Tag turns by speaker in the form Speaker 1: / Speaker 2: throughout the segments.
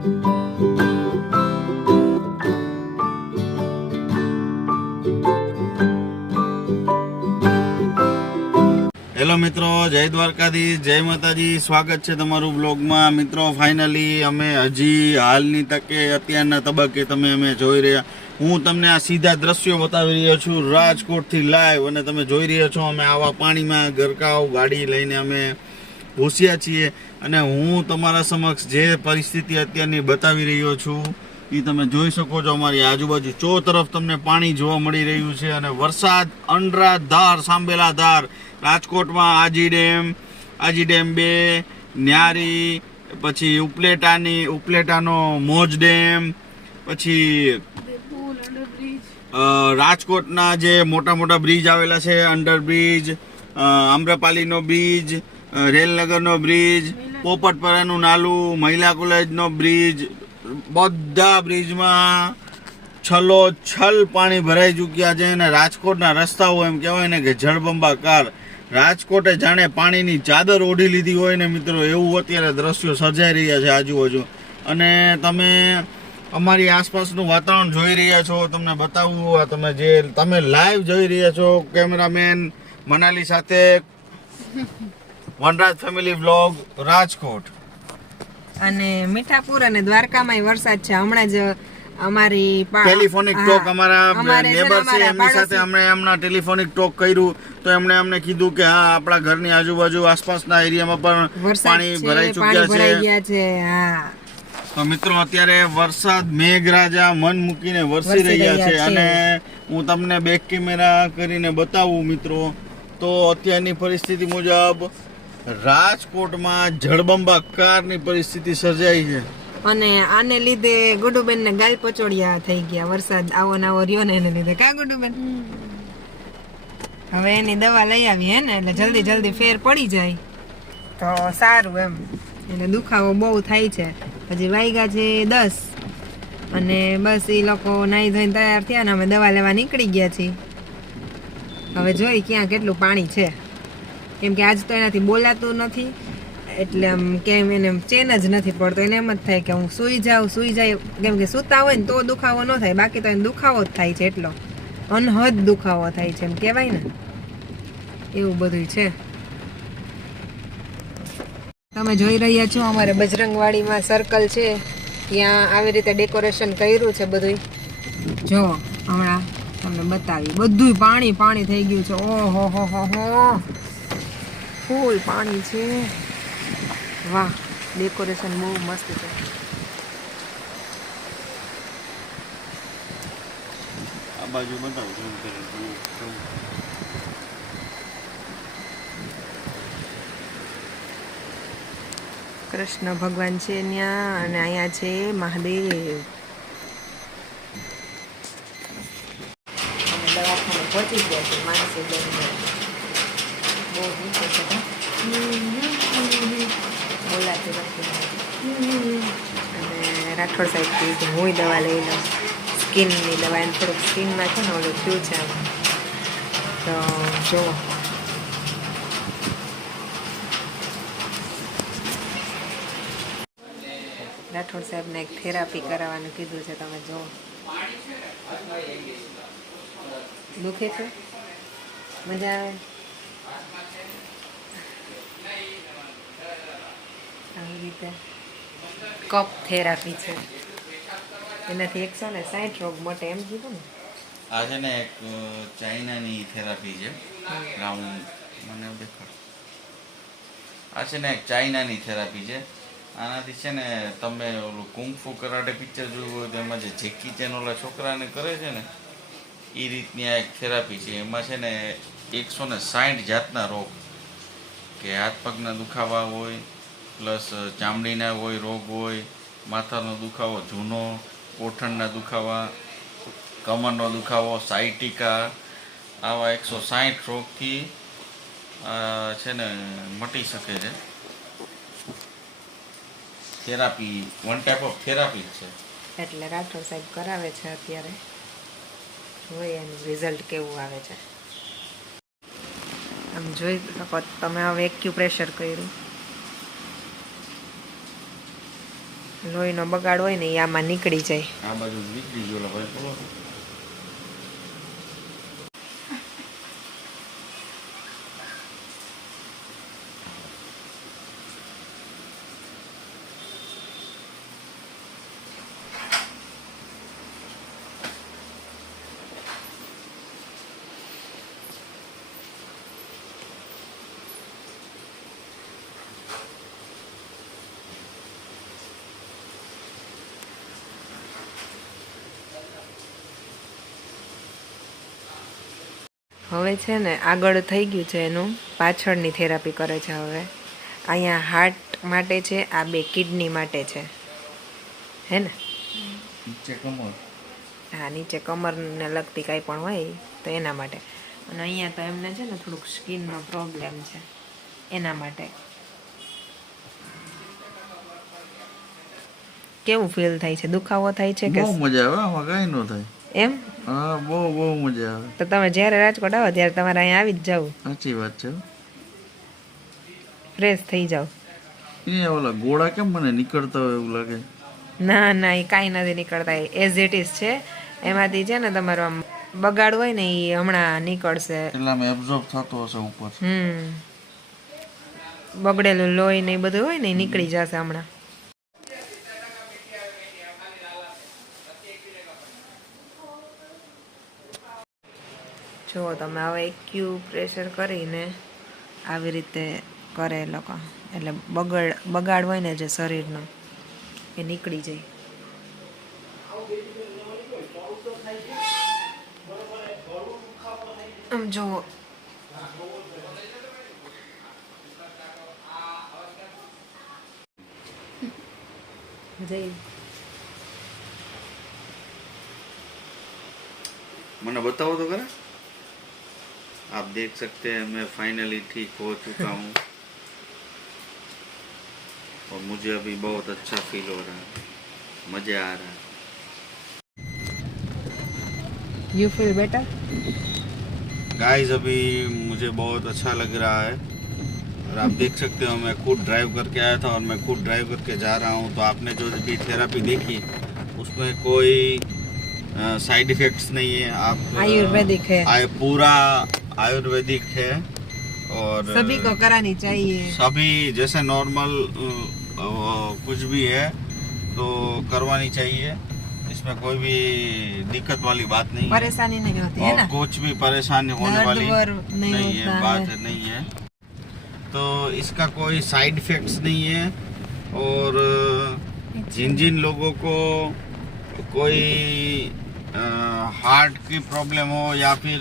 Speaker 1: Hello મિત્રો, જય દ્વારકાધીશ, જય માતાજી. સ્વાગત છે તમારું બ્લોગમાં. મિત્રો, ફાઇનલી અમે હજી હાલની તકે અત્યારના તબક્કે તમે અમે જોઈ રહ્યા. હું તમને આ સીધા દ્રશ્યો બતાવી રહ્યો છું રાજકોટથી લાઈવ અને તમે જોઈ રહ્યા છો, અમે આવા પાણીમાં ગરકાવ ગાડી લઈને અમે ઘૂસ્યા છીએ. અને હું તમારા સમક્ષ જે પરિસ્થિતિ અત્યારની બતાવી રહ્યો છું, એ તમે જોઈ શકો છો અમારી આજુબાજુ. ચો તરફ તમને પાણી જોવા મળી રહ્યું છે અને વરસાદ અંડરાધાર સાંભેલા ધાર રાજકોટમાં આજી ડેમ આજી ડેમ બે, ન્યારી, પછી ઉપલેટાની, ઉપલેટાનો મોજ ડેમ, પછી રાજકોટના જે મોટા મોટા બ્રિજ આવેલા છે અંડરબ્રિજ આમ્રપાલીનો બ્રિજ રેલનગરનો બ્રિજ, પોપટપરાનું નાલું, મહિલા કોલેજનો બ્રિજ, બધા બ્રિજમાં છલો છલ પાણી ભરાઈ ચૂક્યા છે અને રાજકોટના રસ્તાઓ એમ કહેવાય ને કે જળબંબાકાર. રાજકોટે જાણે પાણીની ચાદર ઓઢી લીધી હોય ને મિત્રો, એવું અત્યારે દ્રશ્યો સર્જાઈ રહ્યા છે આજુબાજુ. અને તમે અમારી આસપાસનું વાતાવરણ જોઈ રહ્યા છો, તમને બતાવવું આ તમે જે, તમે લાઈવ જોઈ રહ્યા છો કેમેરામેન મનાલી સાથે વનરાજ ફેમિલી વ્લોગ રાજકોટ.
Speaker 2: અને મીઠાપુર અને દ્વારકામાં વરસાદ છે. હમણાં જ અમારી
Speaker 1: ટેલિફોનિક ટોક અમારા નેબર છે એમની સાથે અમે એમના ટેલિફોનિક ટોક કર્યું. તો એમણે અમને કીધું કે હા આપણા ઘરની આજુબાજુ આસપાસના એરિયામાં પણ પાણી ભરાઈ ચૂક્યા છે.
Speaker 2: હા.
Speaker 1: તો મિત્રો અત્યારે વરસાદ મેઘરાજા મન મૂકીને વરસી રહ્યા છે. અને હું તમને બેક કેમેરા કરીને બતાવું મિત્રો. તો અત્યારની પરિસ્થિતિ મુજબ રાજકોટમાં જળબંબાકારની પરિસ્થિતિ સર્જાઈ છે.
Speaker 2: અને આને લીધે ગુડુબેન ને ગાય પચોડિયા થઈ ગયા. વરસાદ આવો ને આવો રહ્યો ને એને લીધે. કા ગુડુબેન? હવે એની દવા લઈ આવી હે ને એટલે જલ્દી જલ્દી ફેર પડી જાય. તો સારું એમ. એટલે દુખાવો બહુ થાય છે. હજી વાઈગા છે દસ. અને બસ એ લોકો નાહી ધોઈને તૈયાર થયા ને અમે દવા લેવા નીકળી ગયા છીએ. હવે જોઈ ક્યાં કેટલું પાણી છે. કેમ કે આજ તો એનાથી બોલાતું નથી, એટલે આમ કેમ એને ચેન જ નથી પડતો. એને એમ જ થાય કે હું સૂઈ જાઉં, સૂઈ જાય. કેમ કે સૂતા હોય ને તો દુખાવો ન થાય. બાકી તો એને દુખાવો જ થાય છે એટલો. અનહદ દુખાવો થાય છે એમ કહેવાય ને. એવું બધું છે. તમે જોઈ રહ્યા છો અમારે બજરંગવાડીમાં સર્કલ છે. ત્યાં આવી રીતે ડેકોરેશન કર્યું છે બધું જો, હમણાં તમને બતાવી. બધું પાણી પાણી થઈ ગયું છે. ઓહો, હો હો હો. ફૂલ પાણી છે. વાહ ડેકોરેશન બહુ મસ્ત છે.
Speaker 1: આ બાજુ બતાવું zoom
Speaker 2: કૃષ્ણ ભગવાન છે ત્યાં અને અહીંયા છે મહાદેવ. અમે દવાખાને પહોંચી ગયા છે બેન. અને રાઠોડ સાહેબ કહ્યું કે હું દવા લઈ લઉં સ્કિનની દવા એને થોડુંક સ્કિનમાં છે ને ઓલું થયું છે આમ તો જુઓ રાઠોડ સાહેબને એક થેરાપી કરાવવાનું કીધું છે, તમે જુઓ. દુખે છે? મજા આવે આવી રીતે. કપ થેરાપી છે. એનાથી એકસો ને સાઠ રોગ મટે એમ કીધું ને.
Speaker 1: આ છે ને એક ચાઇનાની થેરાપી છે. રાઉન્ડ મને દેખાડ. આ છે ને એક ચાઇનાની થેરાપી છે. આનાથી છે ને તમે ઓલું કુંફુ કરાટે પિક્ચર જોયું હોય તો એમાં જે જેકી ચેન ઓલા છોકરાને કરે છે ને એ રીતની આ એક થેરાપી છે. એમાં છે ને એકસો ને સાઠ જાતના રોગ. કે હાથ પગના દુખાવા હોય પ્લસ ચામડીના હોય, રોગ હોય, માથાનો દુખાવો જૂનો, કોઠણના દુખાવા, કમરનો દુખાવો સાઇટિકા આવા એકસો સાહીઠ રોગથી છે ને, મટી શકે છે. Therapy one type of therapy છે.
Speaker 2: એટલે રાઠોડ સાહેબ કરાવે છે અત્યારે. જોઈએ એનું રિઝલ્ટ કેવું આવે છે. આમ જોઈ શકો, તમે હવે એક્યુપ્રેશર કર્યું. લોહીનો બગાડ હોય ને એ આમાં નીકળી જાય.
Speaker 1: આ બાજુ નીકળી ગયો
Speaker 2: હવે છે ને આગળ થઈ ગયું છે એનું પાછળની થેરાપી કરે છે હવે. અહીંયા હાર્ટ માટે છે આ બે કિડની માટે છે. હે ને?
Speaker 1: નીચે કમર.
Speaker 2: હા નીચે કમરને લગતી કાંઈ પણ હોય તો એના માટે. અને અહીંયા તો એમને છે ને થોડુંક સ્કિનનો પ્રોબ્લેમ છે એના માટે. કેવું ફીલ થાય છે? દુખાવો થાય છે કે
Speaker 1: બહુ મજા આવે આમાં કઈ ન થાય.
Speaker 2: એમ?
Speaker 1: હા બહુ બહુ મજા આવે.
Speaker 2: તો તમે જ્યારે રાજકોટ આવો ત્યારે તમારે અહીંયા આવી જ જાવ
Speaker 1: સાચી વાત છે
Speaker 2: ફ્રેશ થઈ જાવ
Speaker 1: એ ઓલા ગોળા કેમ મને નીકળતા હોય એવું લાગે?
Speaker 2: ના ના એ કાંઈ નથી નીકળતા. એઝ ઇટ ઇઝ છે. એમાંથી છે ને તમારો આમ બગાડ હોય ને એ હમણાં નીકળશે.
Speaker 1: એટલે આમ એબ્ઝોર્બ થતો હશે ઉપર.
Speaker 2: હમ. બગડેલું લોહી ને એ બધું હોય ને નીકળી જશે હમણાં. જુઓ તમે હવે એક્યુ પ્રેશર કરીને આવી રીતે કરે એ લોકો. એટલે બગડ, બગાડ હોય ને જે શરીરનો, એ નીકળી જાય. આમ જુઓ જઈ
Speaker 1: મને બતાવો તો ખરા. आप देख सकते हैं मैं फाइनली ठीक हो चुका हूँ। और मुझे अभी बहुत अच्छा फील हो रहा है। मज़ा आ रहा है।
Speaker 2: यू फील बेटर
Speaker 1: गाइस अभी मुझे बहुत अच्छा लग रहा है। और आप देख सकते हो मैं खुद ड्राइव करके आया था और मैं खुद ड्राइव करके जा रहा हूँ। तो आपने जो भी थेरापी देखी उसमें कोई साइड इफेक्ट्स नहीं है। आप
Speaker 2: आयुर्वेदिक है।
Speaker 1: आय पूरा आयुर्वेदिक है और
Speaker 2: सभी को करानी चाहिए।
Speaker 1: सभी जैसे नॉर्मल कुछ भी है तो करवानी चाहिए। इसमें कोई भी दिक्कत वाली बात नहीं
Speaker 2: परेशानी नहीं होती है ना?
Speaker 1: कुछ भी परेशानी होने वाली
Speaker 2: नहीं
Speaker 1: नहीं है बात
Speaker 2: है।
Speaker 1: नहीं है। तो इसका कोई साइड इफेक्ट्स नहीं है और जिन जिन लोगों को कोई हार्ट की प्रॉब्लम हो या फिर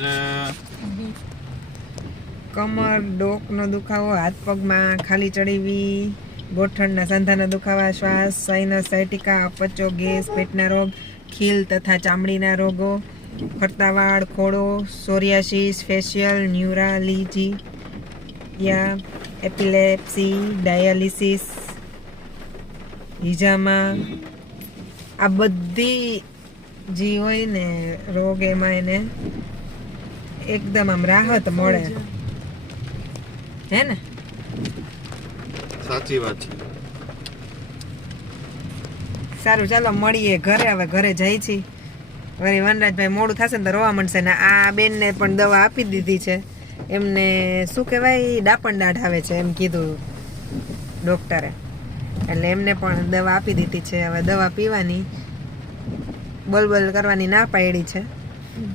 Speaker 2: કમર, ડોકનો દુખાવો, હાથ પગમાં ખાલી ચડીવી, ગોઠણના સાંધાના દુખાવા, શ્વાસ સાઇનસ સાયટિકા અપચો, ગેસ, પેટના રોગ, ખીલ તથા ચામડીના રોગો ફરતા વાળ ખોડો, સોરિયાસિસ, ફેશિયલ ન્યુરાલિજી યા એપિલેપ્સી, ડાયાલિસિસ, હિજામા, આ બધી જે હોય ને રોગ એમાં એને એકદમ આમ રાહત મળે. હે ને?
Speaker 1: સાચી વાત છે.
Speaker 2: સારું ચાલો મળીએ ઘરે. હવે ઘરે જઈ છી. વળી વનરાજભાઈ મોડું થશે ને તો રોવા મળશે ને આ બેનને પણ દવા આપી દીધી છે. એમને શું કહેવાય ડાપણ દાઢ આવે છે એમ કીધું ડોક્ટરે. એટલે એમને પણ દવા આપી દીધી છે. હવે દવા પીવાની. બલબલ કરવાની ના પાડી છે.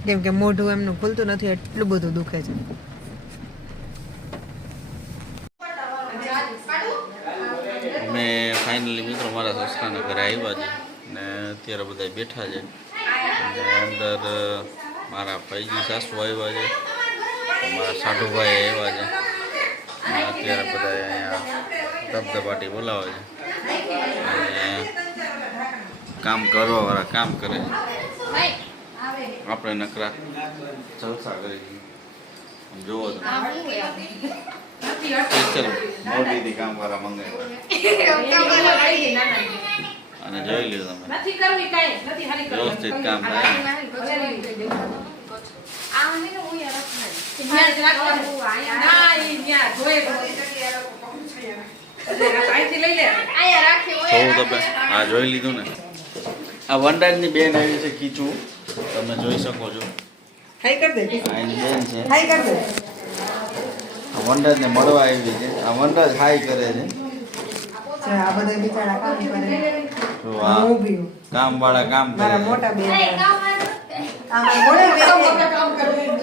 Speaker 2: કેમ કે મોઢું એમનું ખુલતું નથી એટલું બધું દુખે છે
Speaker 1: અમે ફાઇનલી મિત્રો, મારા સસરાના ઘરે આવ્યા છે ને અત્યારે બધા બેઠા છે. અને અંદર મારા ભાઈજી સાસુ આવ્યા છે મારા સાઢુભાઈ આવ્યા છે. અત્યારે બધા અહીંયા ધબધબાટી બોલાવે છે. અને કામ કરવાવાળા કામ કરે છે. આપણે નકરા જલસા કરી છીએ. મોરબીથી કામવાળા મંગાવ્યા. અને જોઈ લ્યો તમે.
Speaker 3: નથી કરવી કાંઈ નથી હારી કરવી.
Speaker 1: વ્યવસ્થિત કામ થાય. લીધું ને. આ વનરાજની બેન આવી છે ખીચું. તમે જોઈ શકો છો.
Speaker 2: હાઈ કર દે
Speaker 1: આ બેન છે.
Speaker 2: હાઈ કર દે.
Speaker 1: આ વનરાજને મળવા આવી છે. આ વનરાજ હાઈ કરે છે.
Speaker 2: જો આ બધા બિચારા કામ
Speaker 1: તો આ
Speaker 2: ઊભી
Speaker 1: કામ વાળા કામ કરે
Speaker 2: મારા મોટા બેન આ મોટી બેન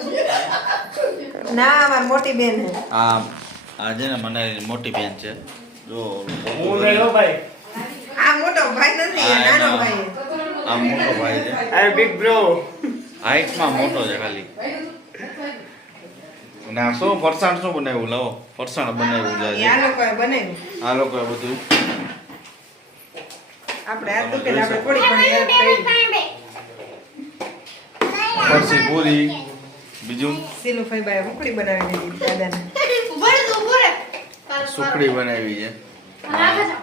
Speaker 2: છે. ના મારી મોટી બેન છે.
Speaker 1: આ આ છે ને મને મોટી બેન છે. જો
Speaker 4: હું નહીં હો ભાઈ.
Speaker 2: આ મોટો ભાઈ નથી
Speaker 1: આ
Speaker 2: આ નાનો ભાઈ
Speaker 1: આ મોટો ભાઈ છે.
Speaker 4: એમ બિગ બ્રો
Speaker 1: હાઈટમાં મોટો છે ખાલી. આ શું ફરસાણ શું બનાવ્યું? લાવો ફરસાણ બનાવ્યું
Speaker 2: છે
Speaker 1: આ
Speaker 2: આ લોકોએ બનાવ્યું.
Speaker 1: આ લોકોએ બધું.
Speaker 2: આપણે આ તો પેલા આપણે થોડી ઘણી હેલ્પ કરી.
Speaker 1: ફરસી પૂરી બીજું?
Speaker 2: સિલુફાઈ બાય ઉકળી બનાવી દીધી દાદાને.
Speaker 1: સુખડી બનાવી છે.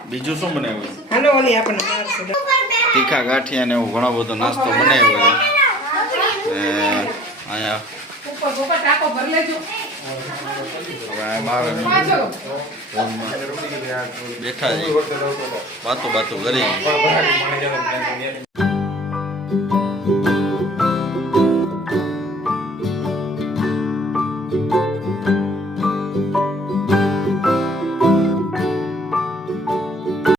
Speaker 1: બીજું શું બનાવ્યું?
Speaker 2: હાલો ઓલી આપણને
Speaker 1: તીખા ગાંઠિયા ને એવું ઘણો બધો નાસ્તો બનાવ્યો છે. ને અહીંયા
Speaker 3: ઉપર ઉપર ટાંકો ભરી લેજો.
Speaker 1: બેઠા છે. વાતો બાતો કરી